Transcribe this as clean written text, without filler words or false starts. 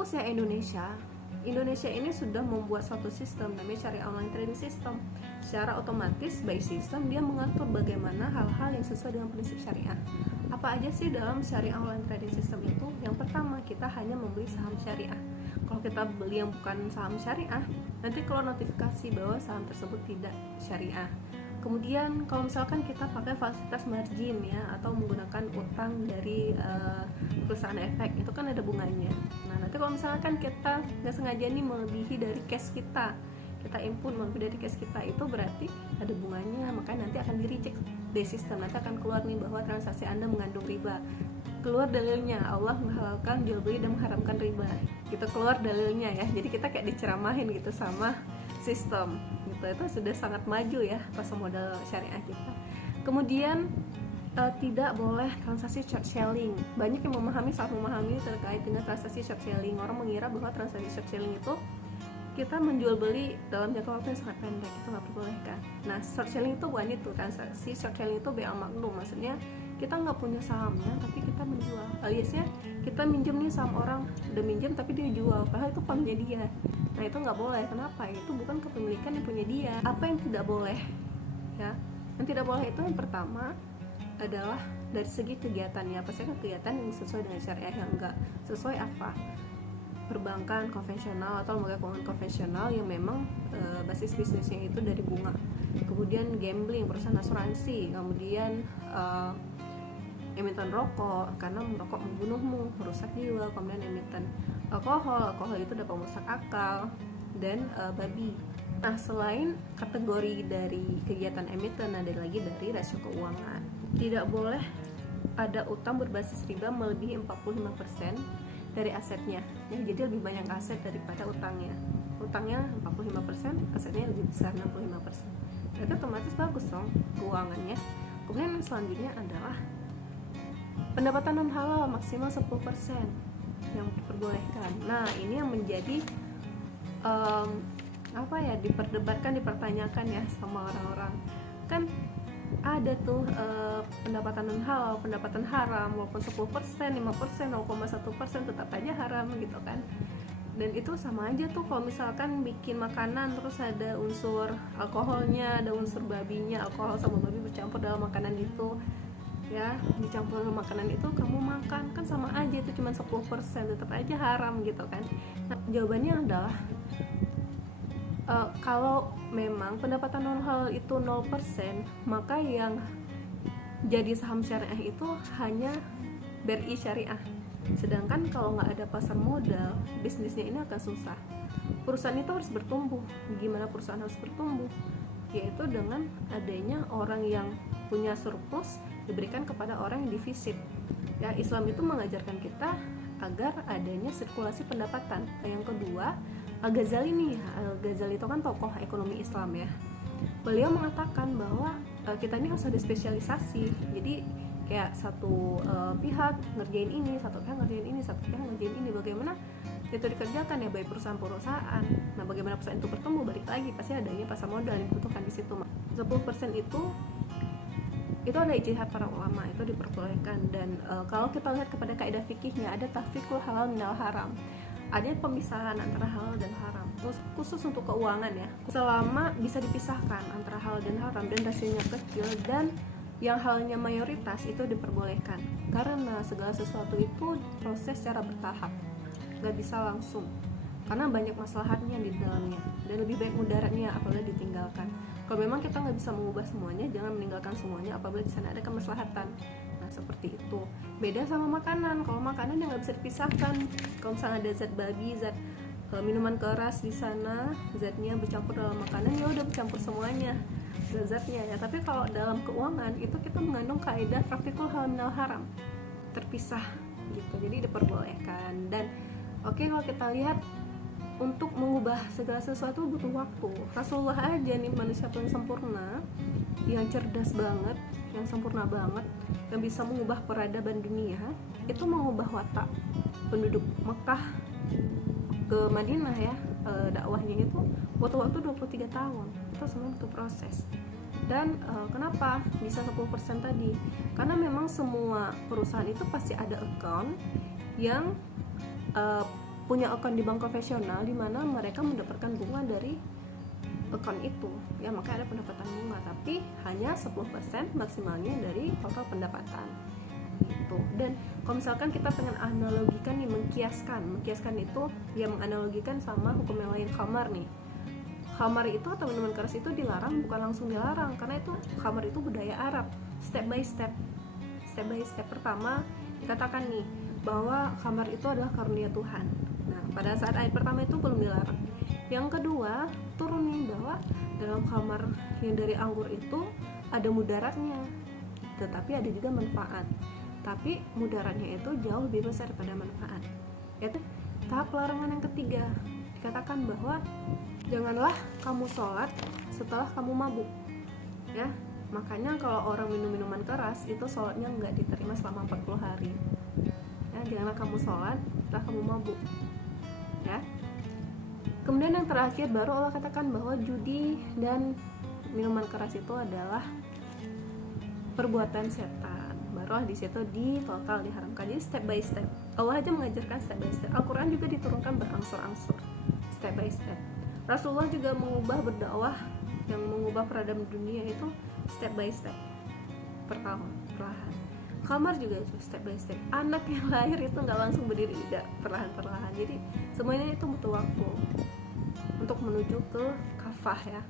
bagusnya Indonesia ini sudah membuat suatu sistem namanya syariah online trading system. Secara otomatis by system dia mengatur bagaimana hal-hal yang sesuai dengan prinsip syariah. Apa aja sih dalam syariah online trading system itu? Yang pertama, kita hanya membeli saham syariah. Kalau kita beli yang bukan saham syariah, nanti keluar notifikasi bahwa saham tersebut tidak syariah. Kemudian kalau misalkan kita pakai fasilitas margin ya, atau menggunakan utang dari perusahaan efek, itu kan ada bunganya. Nah nanti kalau misalkan kita nggak sengaja nih melebihi dari cash kita input melebihi dari cash kita, itu berarti ada bunganya, makanya nanti akan di reject dari sistem. Nanti akan keluar nih bahwa transaksi Anda mengandung riba. Keluar dalilnya, Allah menghalalkan jual beli dan mengharamkan riba. Kita keluar dalilnya ya. Jadi kita kayak diceramahin gitu sama sistem. Itu sudah sangat maju ya pasar modal syariah kita. Kemudian tidak boleh transaksi short selling. Banyak yang salah memahami terkait dengan transaksi short selling. Orang mengira bahwa transaksi short selling itu kita menjual beli dalam jangka waktu yang sangat pendek, itu nggak diperbolehkan. Nah, short selling itu bukan itu. Transaksi short selling itu BA maklum, maksudnya kita nggak punya sahamnya tapi kita menjual, aliasnya kita minjem nih saham orang, udah minjem tapi dia jual, padahal itu punya dia. Nah itu nggak boleh. Kenapa? Itu bukan kepemilikan yang punya dia. Apa yang tidak boleh ya? Yang tidak boleh itu yang pertama adalah dari segi kegiatannya. Apa sih kegiatan yang sesuai dengan syariah, yang enggak sesuai apa? Perbankan konvensional atau lembaga keuangan konvensional yang memang basis bisnisnya itu dari bunga. Kemudian gambling, perusahaan asuransi, kemudian emiten rokok karena merokok membunuhmu, merusak jiwa. Kemudian emiten alkohol itu dapat merusak akal, dan babi. Nah, selain kategori dari kegiatan emiten, ada lagi dari rasio keuangan. Tidak boleh ada utang berbasis riba melebihi 45% dari asetnya ya, jadi lebih banyak aset daripada utangnya. Utangnya 45%, asetnya lebih besar 65%. Itu otomatis bagus dong keuangannya. Kemudian yang selanjutnya adalah pendapatan non halal maksimal 10% yang diperbolehkan. Nah, ini yang menjadi dipertanyakan ya sama orang-orang. Kan ada tuh pendapatan non halal, pendapatan haram, walaupun 10%, 5%, 0,1% tetap aja haram gitu kan. Dan itu sama aja tuh kalau misalkan bikin makanan terus ada unsur alkoholnya, ada unsur babinya, alkohol sama babi bercampur dalam makanan itu ya, dicampur dalam makanan itu kamu makan, kan sama aja, itu cuma 10%, tetap aja haram gitu kan. Nah, jawabannya adalah kalau memang pendapatan non halal itu 0%, maka yang jadi saham syariah itu hanya BRI syariah. Sedangkan kalau nggak ada pasar modal, bisnisnya ini akan susah. Perusahaan itu harus bertumbuh. Gimana perusahaan harus bertumbuh? Yaitu dengan adanya orang yang punya surplus diberikan kepada orang yang defisit. Ya, Islam itu mengajarkan kita agar adanya sirkulasi pendapatan. Yang kedua, Al-Ghazali itu kan tokoh ekonomi Islam ya. Beliau mengatakan bahwa kita ini harus ada spesialisasi. Jadi kayak satu pihak ngerjain ini, satu pihak ngerjain ini, satu pihak ngerjain ini. Bagaimana itu dikerjakan ya, baik perusahaan-perusahaan. Nah, bagaimana perusahaan itu bertemu, balik lagi pasti adanya pasar modal yang dibutuhkan di situ. 10% itu ada ijtihad para ulama, itu diperbolehkan. Dan kalau kita lihat kepada kaidah fikihnya, ada tahfiqul halal minal haram. Ada pemisahan antara halal dan haram, khusus untuk keuangan ya. Selama bisa dipisahkan antara halal dan haram dan hasilnya kecil dan yang halalnya mayoritas, itu diperbolehkan. Karena segala sesuatu itu proses secara bertahap, gak bisa langsung. Karena banyak maslahatnya di dalamnya dan lebih baik mudaratnya apabila ditinggalkan. Kalau memang kita nggak bisa mengubah semuanya, jangan meninggalkan semuanya apabila di sana ada kemaslahatan. Nah, seperti itu. Beda sama makanan. Kalau makanan yang nggak bisa dipisahkan. Kalau misalnya ada zat babi, zat minuman keras di sana, zatnya bercampur dalam makanan, ya udah bercampur semuanya zat-zatnya ya. Tapi kalau dalam keuangan itu kita mengandung kaidah praktikul halal minal haram, terpisah gitu. Jadi diperbolehkan. Dan kalau kita lihat, untuk mengubah segala sesuatu butuh waktu. Rasulullah aja nih, manusia paling sempurna, yang cerdas banget, yang sempurna banget, yang bisa mengubah peradaban dunia, itu mengubah watak penduduk Mekah ke Madinah ya, dakwahnya itu butuh waktu 23 tahun. Itu semua butuh proses. Dan kenapa bisa 10% tadi? Karena memang semua perusahaan itu pasti ada account yang punya akun di bank konvensional di mana mereka mendapatkan bunga dari akun itu ya, makanya ada pendapatan bunga, tapi hanya 10% maksimalnya dari total pendapatan gitu. Dan kalau misalkan kita pengen analogikan nih, mengkiaskan itu ya, menganalogikan sama hukum yang lain. Khamar nih, khamar itu atau minuman keras itu dilarang, bukan langsung dilarang, karena itu khamar itu budaya Arab. Step by step. Pertama dikatakan nih bahwa khamar itu adalah karunia Tuhan. Nah, pada saat ayat pertama itu belum dilarang. Yang kedua, turun nih bahwa dalam khamar yang dari anggur itu ada mudaratnya, tetapi ada juga manfaat. Tapi mudaratnya itu jauh lebih besar daripada manfaat. Yaitu tahap larangan yang ketiga, dikatakan bahwa janganlah kamu sholat setelah kamu mabuk. Ya, makanya kalau orang minum minuman keras itu sholatnya nggak diterima selama 40 hari. Ya, janganlah kamu sholat setelah kamu mabuk. Ya. Kemudian yang terakhir baru Allah katakan bahwa judi dan minuman keras itu adalah perbuatan setan. Baru di situ di total diharamkan. Jadi step by step. Allah aja mengajarkan step by step. Al-Quran juga diturunkan berangsur-angsur, step by step. Rasulullah juga mengubah berdakwah, yang mengubah peradaban dunia itu step by step. Pertama, perlahan. Khamar juga itu step by step. Anak yang lahir itu nggak langsung berdiri, tidak, perlahan-perlahan. Jadi semuanya itu butuh waktu untuk menuju ke kafah ya.